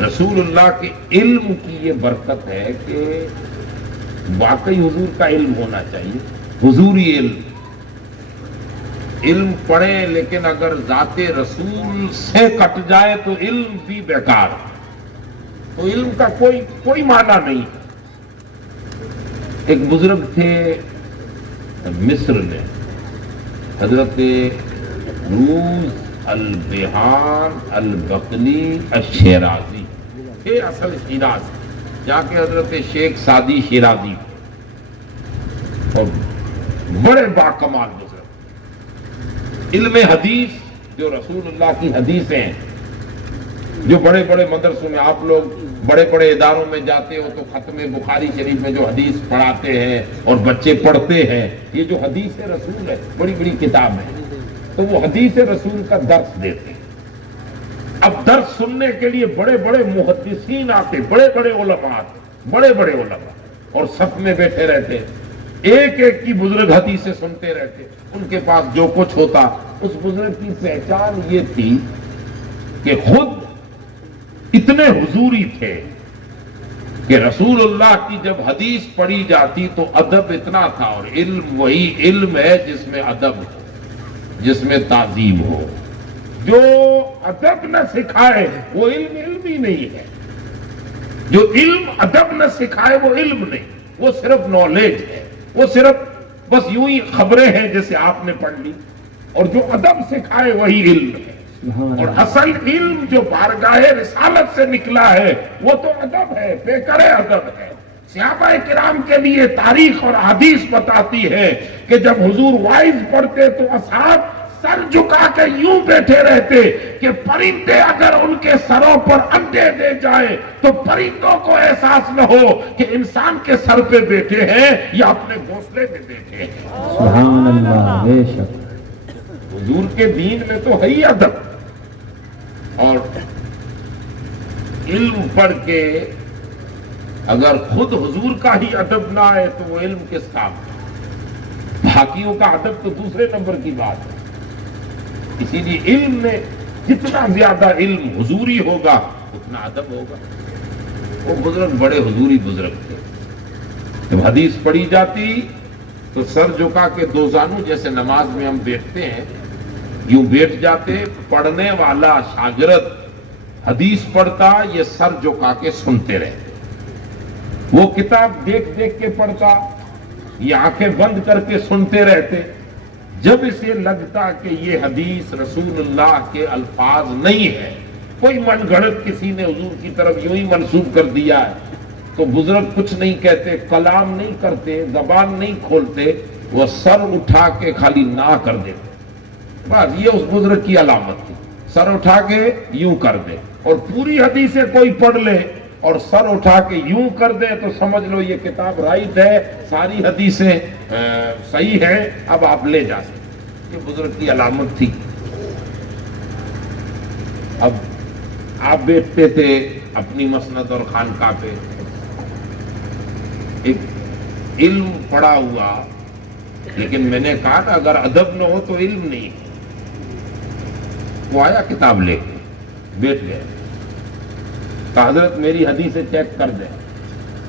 رسول اللہ کے علم کی یہ برکت ہے کہ واقعی حضور کا علم ہونا چاہیے، حضوری علم پڑھیں، لیکن اگر ذات رسول سے کٹ جائے تو علم بھی بیکار، تو علم کا کوئی معنی نہیں۔ ایک بزرگ تھے مصر میں، حضرت روز البہان البقلی الشیرازی، یہ اصل شیراز، جہاں کے حضرت شیخ سعدی شیرازی، اور بڑے باکمال بزرگ، علم حدیث جو رسول اللہ کی حدیثیں ہیں، جو بڑے بڑے مدرسوں میں آپ لوگ بڑے بڑے اداروں میں جاتے ہو تو ختم بخاری شریف میں جو حدیث پڑھاتے ہیں اور بچے پڑھتے ہیں، یہ جو حدیث رسول ہے، بڑی بڑی کتاب ہے، تو وہ حدیث رسول کا درس دیتے ہیں۔ اب درس سننے کے لیے بڑے بڑے محدثین آتے، بڑے بڑے علماء آتے، بڑے بڑے علماء، اور صف میں بیٹھے رہتے، ایک ایک کی بزرگ حدیثیں سنتے رہتے، ان کے پاس جو کچھ ہوتا۔ اس بزرگ کی پہچان یہ تھی کہ خود اتنے حضوری تھے کہ رسول اللہ کی جب حدیث پڑھی جاتی تو ادب اتنا تھا، اور علم وہی علم ہے جس میں ادب ہو، جس میں تعظیم ہو۔ جو ادب نہ سکھائے وہ علم ہی نہیں ہے، جو علم ادب نہ سکھائے وہ علم نہیں، وہ صرف نالج ہے، وہ صرف بس یوں ہی خبریں ہیں جیسے آپ نے پڑھ لی، اور جو ادب سکھائے وہی علم ہے۔ اور اصل علم جو بارگاہ رسالت سے نکلا ہے وہ تو ادب ہے، پیکر ادب ہے۔ صحابہ کرام کے لیے تاریخ اور حدیث بتاتی ہے کہ جب حضور وائز پڑھتے تو اصحاب سر جھکا کے یوں بیٹھے رہتے کہ پرندے اگر ان کے سروں پر انڈے دے جائے تو پرندوں کو احساس نہ ہو کہ انسان کے سر پہ بیٹھے ہیں یا اپنے گھونسلے میں بیٹھے ہیں۔ سبحان اللہ، بے شک۔ حضور کے دین میں تو ہے ہی ادب، اور علم پڑھ کے اگر خود حضور کا ہی ادب نہ آئے تو وہ علم کس کام کا؟ باقیوں کا ادب تو دوسرے نمبر کی بات ہے۔ اسی لیے علم میں جتنا زیادہ علم حضوری ہوگا اتنا ادب ہوگا۔ وہ بزرگ بڑے حضوری بزرگ تھے، جب حدیث پڑھی جاتی تو سر جھکا کے دو زانو جیسے نماز میں ہم بیٹھتے ہیں یوں بیٹھ جاتے، پڑھنے والا شاگرد حدیث پڑھتا، یہ سر جھکا کے سنتے رہتے، وہ کتاب دیکھ دیکھ کے پڑھتا، یہ آنکھیں بند کر کے سنتے رہتے۔ جب اسے لگتا کہ یہ حدیث رسول اللہ کے الفاظ نہیں ہے، کوئی من گھڑت کسی نے حضور کی طرف یوں ہی منسوب کر دیا ہے، تو بزرگ کچھ نہیں کہتے، کلام نہیں کرتے، زبان نہیں کھولتے، وہ سر اٹھا کے خالی نہ کر دیتے۔ بس یہ اس بزرگ کی علامت تھی، سر اٹھا کے یوں کر دے، اور پوری حدیثیں کوئی پڑھ لے اور سر اٹھا کے یوں کر دے تو سمجھ لو یہ کتاب رائٹ ہے، ساری حدیثیں صحیح ہیں، اب آپ لے جا سکتے۔ یہ بزرگ کی علامت تھی۔ اب آپ بیٹھتے تھے اپنی مسند اور خانقاہ پہ، ایک علم پڑا ہوا، لیکن میں نے کہا نا اگر ادب نہ ہو تو علم نہیں ہے۔ وہ آیا کتاب لے کے بیٹھ گئے، کہا حضرت میری حدیثیں چیک کر دیں۔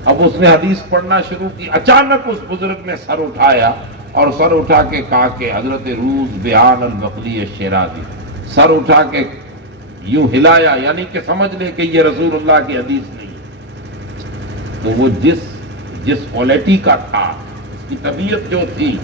اب اس نے حدیث پڑھنا شروع کی، اچانک اس بزرگ نے سر اٹھایا اور سر اٹھا کے کہا کہ حضرت روز بیان البقلی الشیرازی، سر اٹھا کے یوں ہلایا، یعنی کہ سمجھ لے کہ یہ رسول اللہ کی حدیث نہیں ہے۔ تو وہ جس کوالٹی کا تھا، اس کی طبیعت جو تھی،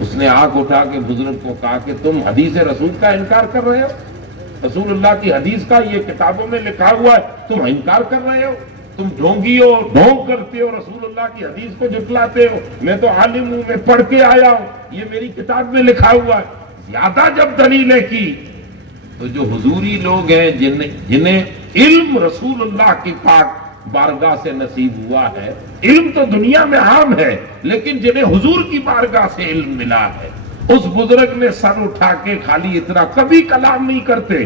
اس نے آنکھ اٹھا کے بزرگ کو کہا کہ تم حدیث رسول کا انکار کر رہے ہو، رسول اللہ کی حدیث کا یہ کتابوں میں لکھا ہوا ہے، تم انکار کر رہے ہو، تم ڈھونگی ہو، ڈھونگ کرتے ہو، رسول اللہ کی حدیث کو جھٹلاتے ہو، میں تو عالم ہوں، میں پڑھ کے آیا ہوں، یہ میری کتاب میں لکھا ہوا ہے۔ زیادہ جب دلیلیں کی تو جو حضوری لوگ ہیں جنہیں علم رسول اللہ کی پاک بارگاہ سے نصیب ہوا ہے، علم تو دنیا میں عام ہے، لیکن جنہیں حضور کی بارگاہ سے علم ملا ہے، اس بزرگ نے سر اٹھا کے خالی اتنا، کبھی کلام نہیں کرتے،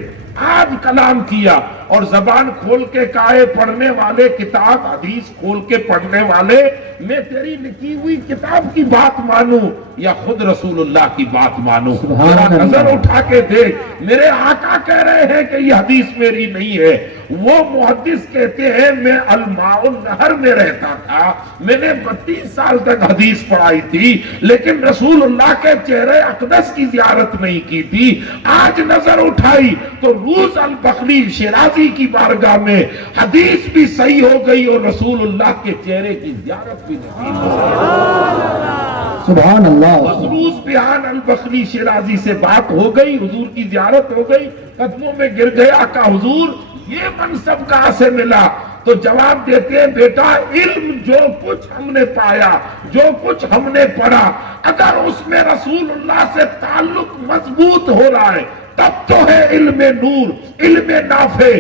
آج کلام کیا اور زبان کھول کے کائے پڑھنے والے، کتاب حدیث کھول کے پڑھنے والے، میں تیری لکھی ہوئی کتاب کی بات مانوں یا خود رسول اللہ کی بات مانوں؟ ذرا نظر اٹھا کے دیکھ، میرے آقا کہہ رہے ہیں کہ یہ حدیث میری نہیں ہے، وہ محدث کہتے ہیں میں الماء النہر میں رہتا تھا، میں نے 32 سال تک حدیث پڑھائی تھی، لیکن رسول اللہ کے چہرے اقدس کی زیارت نہیں کی تھی، آج نظر اٹھائی تو روز البخلی شیرازی کی بارگاہ میں حدیث بھی صحیح ہو گئی اور رسول اللہ کے چہرے کی زیارت بھی نصیب ہو گئی۔ سبحان اللہ۔ مخروز بیان البخلی شیرازی سے بات ہو گئی، حضور کی زیارت ہو گئی، قدموں میں گر گیا کہ حضور یہ منصب کہاں سے ملا؟ تو جواب دیتے ہیں بیٹا علم جو کچھ ہم نے پایا، جو کچھ ہم نے پڑھا، اگر اس میں رسول اللہ سے تعلق مضبوط ہو رہا ہے تب تو ہے علم نور، علم نافع۔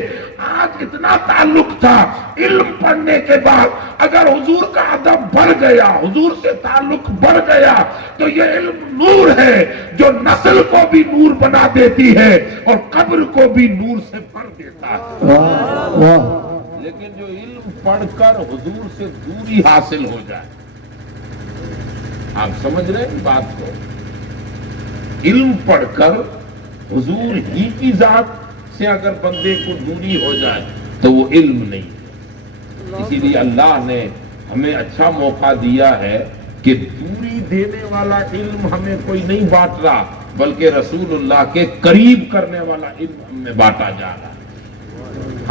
آج اتنا تعلق تھا، علم پڑھنے کے بعد اگر حضور کا ادب بڑھ گیا، حضور سے تعلق بڑھ گیا تو یہ علم نور ہے جو نسل کو بھی نور بنا دیتی ہے اور قبر کو بھی نور سے بھر دیتا ہے۔ واہ واہ۔ لیکن جو علم پڑھ کر حضور سے دوری حاصل ہو جائے، آپ سمجھ رہے ہیں بات کو؟ علم پڑھ کر حضور ہی کی ذات سے اگر بندے کو دوری ہو جائے تو وہ علم نہیں ہے۔ اسی لیے اللہ نے ہمیں اچھا موقع دیا ہے کہ دوری دینے والا علم ہمیں کوئی نہیں بانٹ رہا، بلکہ رسول اللہ کے قریب کرنے والا علم ہمیں بانٹا جا رہا ہے۔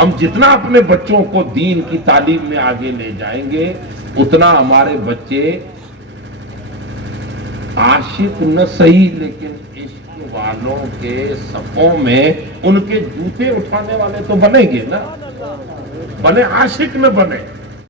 ہم جتنا اپنے بچوں کو دین کی تعلیم میں آگے لے جائیں گے اتنا ہمارے بچے عاشق نہ صحیح لیکن عشق والوں کے صفوں میں ان کے جوتے اٹھانے والے تو بنیں گے نا، بنے عاشق نہ بنے۔